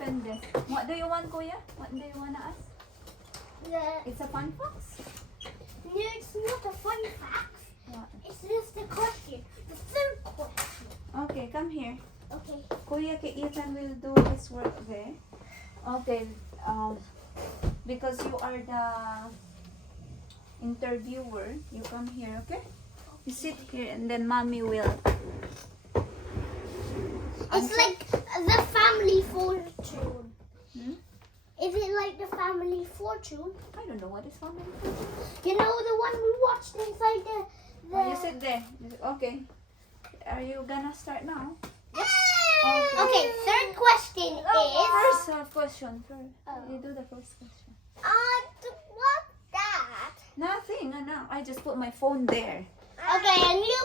open this. What do you want, Kuya? What do you want to ask? It's a fun box? No, it's not a fun fact. What? It's just a question. The third question. Okay, come here. Okay. Kuya Ethan will do his work there. Okay, because you are the interviewer, you come here, okay? You sit here and then mommy will. It's like the family fortune. Hmm? Is it like the family fortune? I don't know what is family. You know the one we watched inside the. Oh, you sit there. Okay. Are you gonna start now? Yep. Okay. Okay. Third question is. First question. First. Oh. You do the first question. What's that? Nothing. No. I just put my phone there. Okay, and you.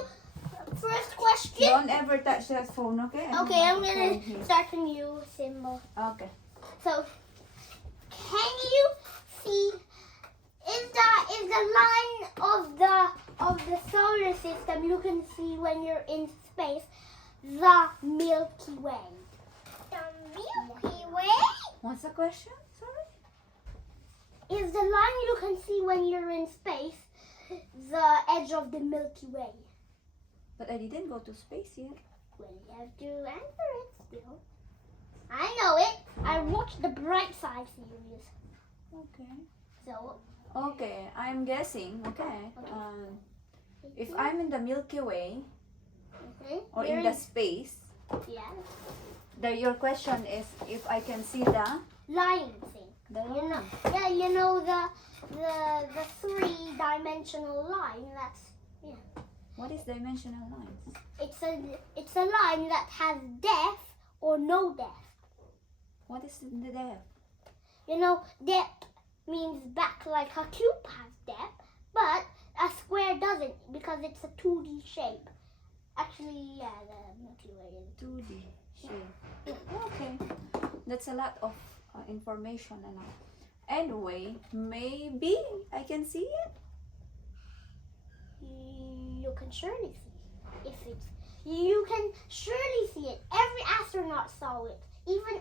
First question. Don't ever touch that phone, okay? Okay, I'm Phone gonna here. start a new symbol. Okay. So, can you see? Is the line of the solar system you can see when you're in space the Milky Way? The Milky Way? What's the question? Sorry. Is the line you can see when you're in space the edge of the Milky Way? But I didn't go to space yet. Well, you have to answer it still. I know it. I watched the Bright Side series. Okay. So, Okay, I'm guessing. Okay. If I'm in the Milky Way okay. or You're in the space, yeah. your question is if I can see the Line thing. You know, line. yeah, you know the three-dimensional line. That's What is dimensional lines? it's a line that has depth or no depth. What is the depth? You know, depth means back like a cube has depth, but a square doesn't because it's a 2D shape. Actually, yeah, the Milky Way is 2D shape. Okay. That's a lot of information and all. Anyway, maybe I can see it. You can surely see if it's. You can surely see it. Every astronaut saw it. Even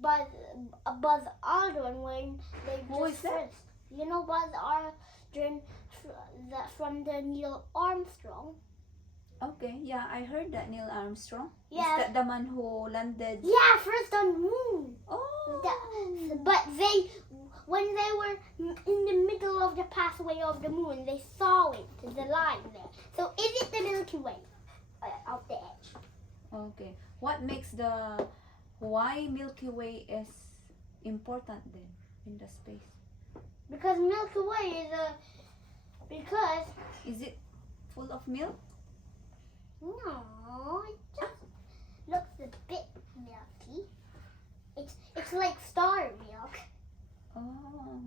Buzz Aldrin when they Who just is that? first. You know Buzz Aldrin from the Neil Armstrong. Okay, yeah, I heard that Neil Armstrong. Yeah. Is that the man who landed? Yeah, first on the moon. Oh. But when they were in the middle of the pathway of the moon, they saw it, the line there. So is it the Milky Way out the edge? Okay. What makes why Milky Way is important then in the space? Because Milky Way because Is it full of milk? no, it just looks a bit milky. It's like star milk. Oh.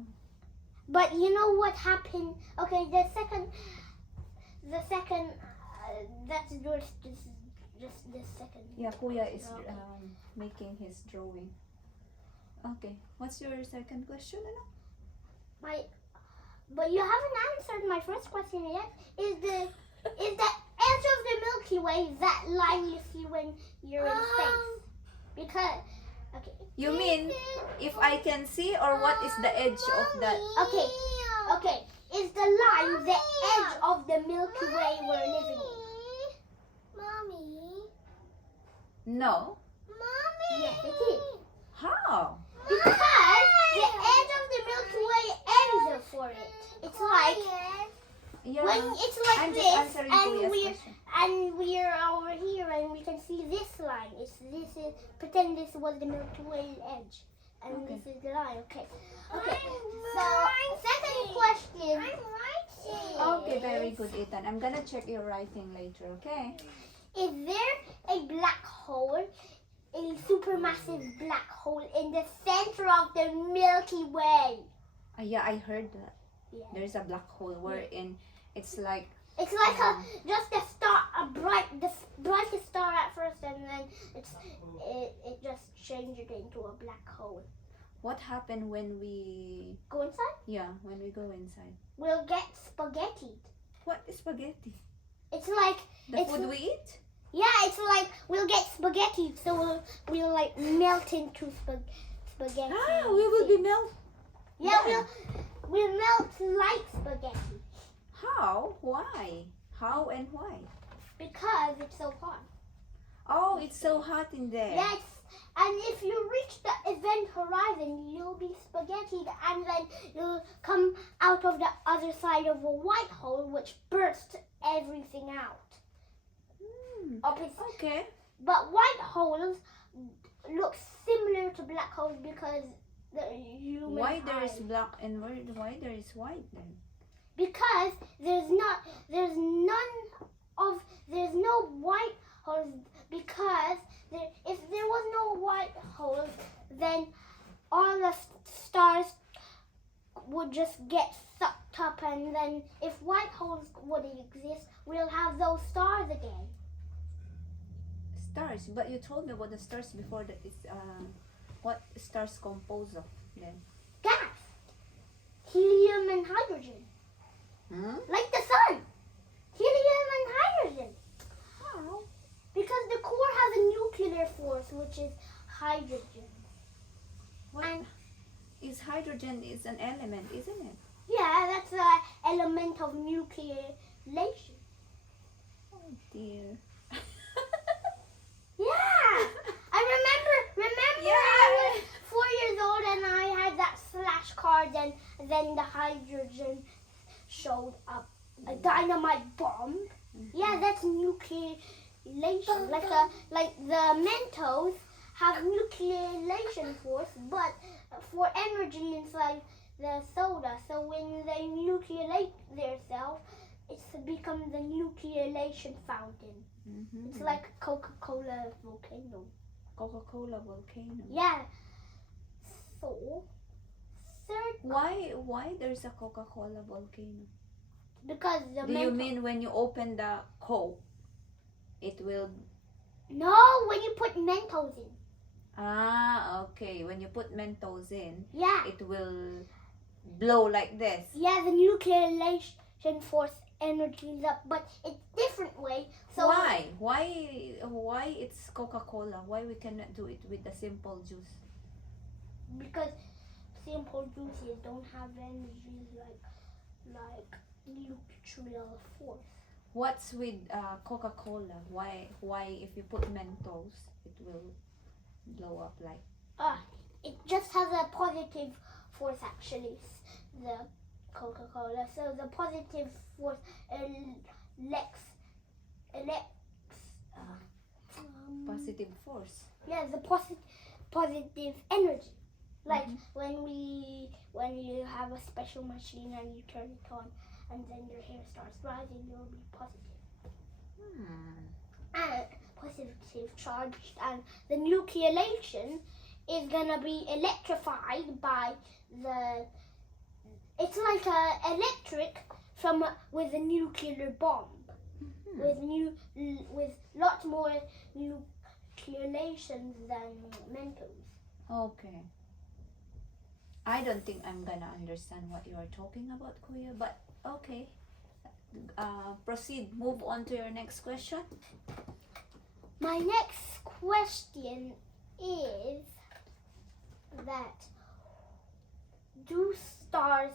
But you know what happened? Okay, the second that's just the second. Yeah, Kuya is Okay. making his drawing. Okay. What's your second question, Ano? But you haven't answered my first question yet. Is the edge of the Milky Way that line you see when you're in space? Because You mean if I can see or what is the edge of that? okay, is the line the edge of the Milky Way we're living in? Mommy. No. Yes, it is. How? Because the edge of the Milky Way ends for it. It's like Yeah. when it's like I'm just this, answering and Kuya's question. we're over here, and we can see this line. Pretend this was the Milky Way edge, and Okay. this is the line. Okay. So second question. Okay, very good, Ethan. I'm gonna check your writing later, okay? Is there a black hole, a supermassive black hole in the center of the Milky Way? Yeah, I heard that. Yeah. There's a black hole wherein it's like It's like just a star, the brightest star at first, and then it just changed it into a black hole. what happened when we Go inside. when we go inside. We'll get spaghetti. What is spaghetti? It's like The It's- food we eat? Yeah, it's like we'll get spaghetti, so we'll like melt into spaghetti. Ah, we will be melt. Yeah, Yeah. we'll melt like spaghetti How? Why? How and why? because it's so hot. Oh, it's so hot in there. Yes, and if you reach the event horizon, you'll be spaghetti, and then you'll come out of the other side of a white hole, which bursts everything out. Hmm. Okay. But white holes look similar to black holes because the human Why there is eye- black and why there is white then? because there's no white holes because if there was no white holes, then all the stars would just get sucked up, and then if white holes wouldn't exist, we'll have those stars again. Stars. But you told me about the stars before. That is what stars compose of then? Gas, helium and hydrogen, Hmm? like the sun. Helium and hydrogen. How? Because the core has a nuclear force, which is hydrogen. What And is hydrogen? Is an element, isn't it? yeah, that's the element of nucleation. Oh dear. Yeah, I remember Yeah. I was 4 years old and I had that flashcard, and then the hydrogen showed up, a dynamite bomb. Yeah, that's nucleation. Like the Mentos have nucleation force, but for energy inside the soda. So when they nucleate themselves, it's becomes a nucleation fountain. Mm-hmm. It's like Coca-Cola volcano. Coca-Cola volcano. Yeah. So, third, Why there's a Coca-Cola volcano? because the Do you Mentos. mean when you open the Coke, it will? No, when you put Mentos in. Ah, okay. When you put Mentos in, Yeah. it will blow like this. Yeah, the nucleation force energies up, but it's different way. So Why? Why it's Coca-Cola? Why we cannot do it with the simple juice? because simple juices don't have energy like nuclear force. What's with Coca-Cola? Why if you put Mentos, it will blow up like? It just has a positive force actually. The Coca-Cola. So the positive force elects. Positive force. Yeah, the positive energy. Like Mhm. when you have a special machine and you turn it on, and then your hair starts rising, you'll be positive. And positive charged, and the nucleation is gonna be electrified by the. It's like a electric with a nuclear bomb with lots more nucleations than Mentos. Okay. I don't think I'm gonna understand what you are talking about, Kuya, but okay. Proceed. Move on to your next question. My next question is that do stars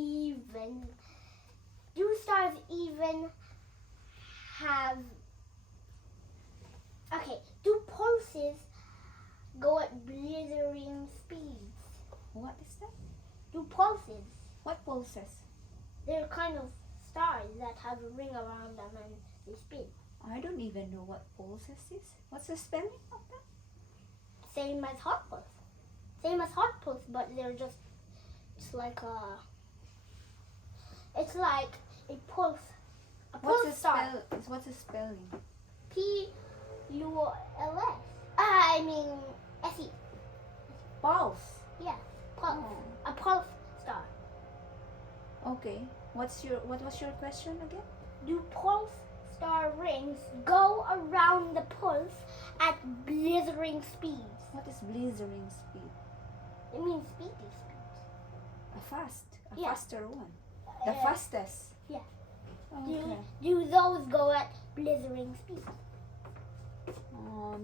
even have do pulses go at blithering speeds? What is that? Do pulses, What pulses? they're kind of stars that have a ring around them and they spin. I don't even know what pulses is. What's the spelling of that? Same as hot pulse. Same as hot pulse, but they're just it's like a pulse. A What's pulse the star. What's the spelling? P-U-L-S. I mean S-E. Pulse. Yeah, pulse. Oh. A pulse star. Okay. What was your question again? Do pulse star rings go around the pulse at blithering speeds? What is blithering speed? It means speedy speeds. A Yeah. faster one. The Uh, fastest. yeah. Okay. Do those go at blithering speeds?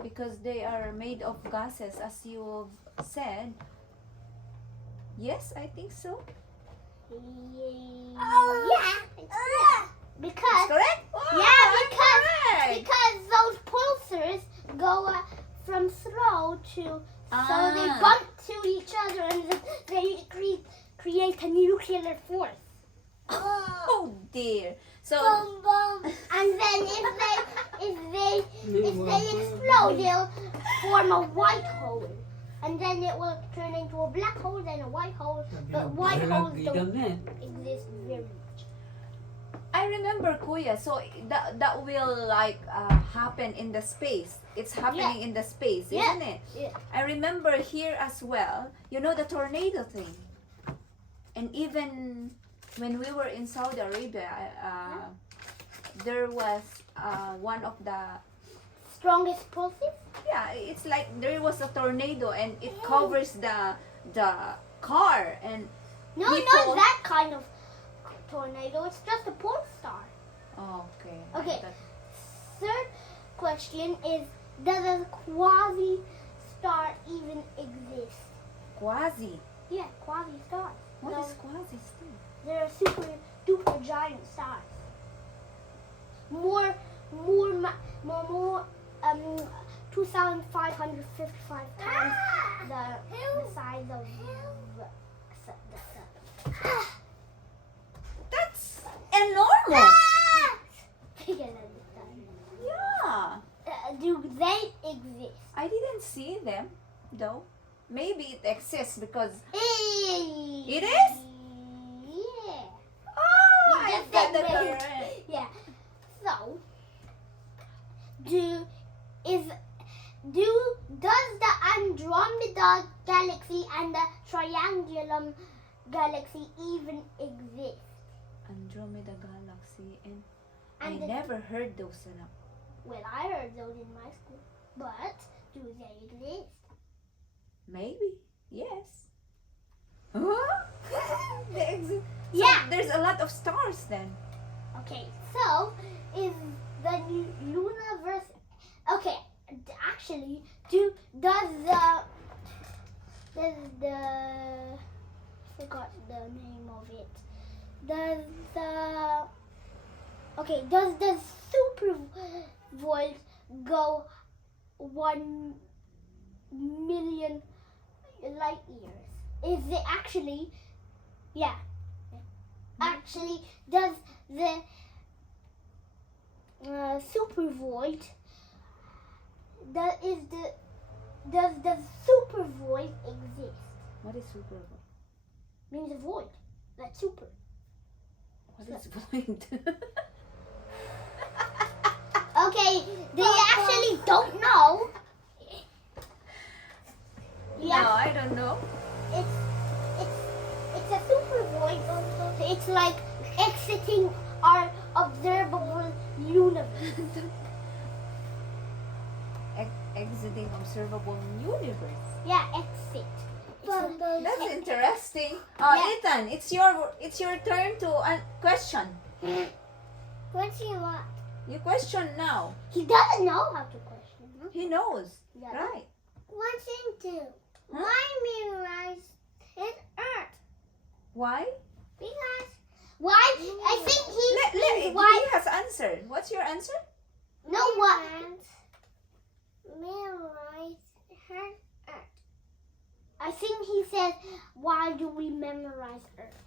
Because they are made of gases, as you said. Yes, I think so. Yeah. Because Correct? because those pulsars go from slow to so they Ah. bump to each other and they create a nuclear force. Oh dear. So And then if they explode, they'll form a white hole. And then it will turn into a black hole, then a white hole. But white holes don't exist very much. I remember, Kuya. So that will like happen in the space. It's happening in the space, Yeah. isn't it? Yeah. I remember here as well. You know the tornado thing. And even when we were in Saudi Arabia, there was one of the Strongest pulses? it's like there was a tornado and it covers the car and No, people- not that kind of tornado. It's just a pulsar. okay. Okay. Third question is, does a quasi star even exist? Quasi. Yeah, quasi stars. What No, is quasi still? they're super duper giant stars. More 2,555 times the size of the sun. That's enormous. You can understand. Yeah. Do they exist? I didn't see them though. Maybe it exists because It is? Yeah. oh, You I just got said the maybe. correct. Yeah. So, does the Andromeda galaxy and the Triangulum galaxy even exist? Andromeda Galaxy and And I never heard those. Well, I heard those in my school, but do they exist? Maybe. Yes. Huh? They exist. So Yeah. there's a lot of stars then. Okay, so is the universe okay? Actually, does the forgot the name of it? Does the super void go 1 million light years? Is it actually? Yeah. Actually, does the super void does the super void exist? What is super? Means a void. That's super. What is void? Okay, they actually don't know. No, Yeah, I don't know. it's a super void. It's like exiting our observable universe. Exiting observable universe. Yeah, exit. That's interesting. Yeah. Ethan, it's your turn to question. What's he want? You question now. He doesn't know how to question. Huh? He knows, Yeah. right? What's into? Huh? Why mirrorize his Earth? Why? Because why? I think he He why? has answered. What's your answer? No what? Memorize her Earth. I think he said, why do we memorize Earth?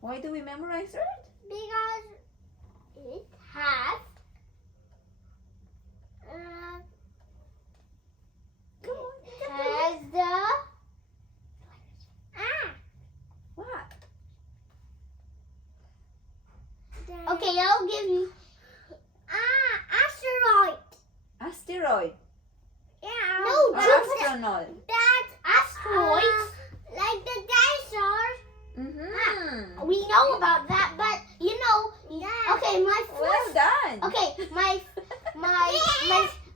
Why do we memorize Earth? Because it has Come on. has the What? okay, I'll give you asteroid. Asteroid. Yeah. No, Or Jupiter. astronaut. That's asteroids. Like the dinosaurs. Mm-hmm. We know about that, but you know. Yeah. Okay, my Well fourth. done. Okay, my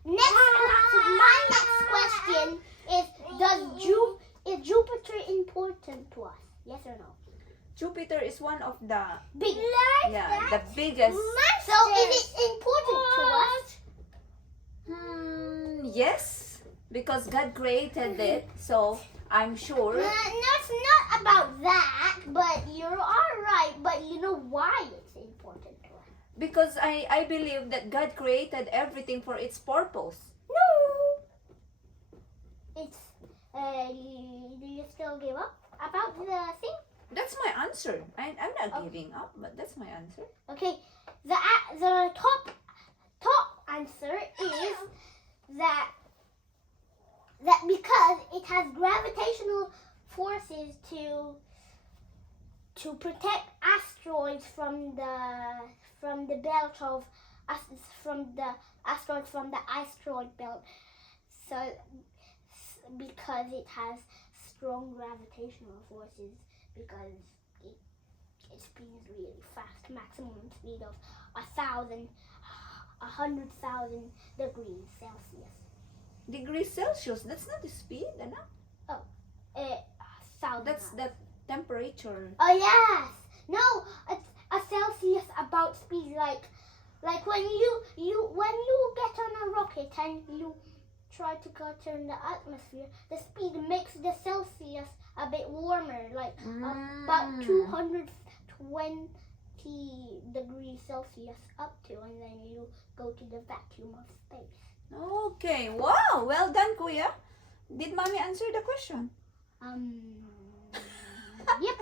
next question is: is Jupiter important to us? Yes or no? Jupiter is one of the Big. the biggest. So is it important to us? because God created it, so I'm sure. No, it's not about that, but you are right. But you know why it's important to us? Because I believe that God created everything for its purpose. No. It's. Do you still give up about the thing? That's my answer. I'm not giving up, but that's my answer. Okay. The top answer is that because it has gravitational forces to protect asteroids from the belt of from the asteroids from the asteroid belt. So because it has strong gravitational forces, because it spins really fast, maximum speed of 100,000 degrees Celsius. Degrees Celsius, that's not the speed, ano? 1,000. That's the temperature. Oh yes. No, it's a Celsius about speed like when you get on a rocket and you try to get in the atmosphere, the speed makes the Celsius a bit warmer, like about 220 degrees Celsius up to, and then you go to the vacuum of space. Okay, wow, well done, Kuya. Did Mommy answer the question? Yep.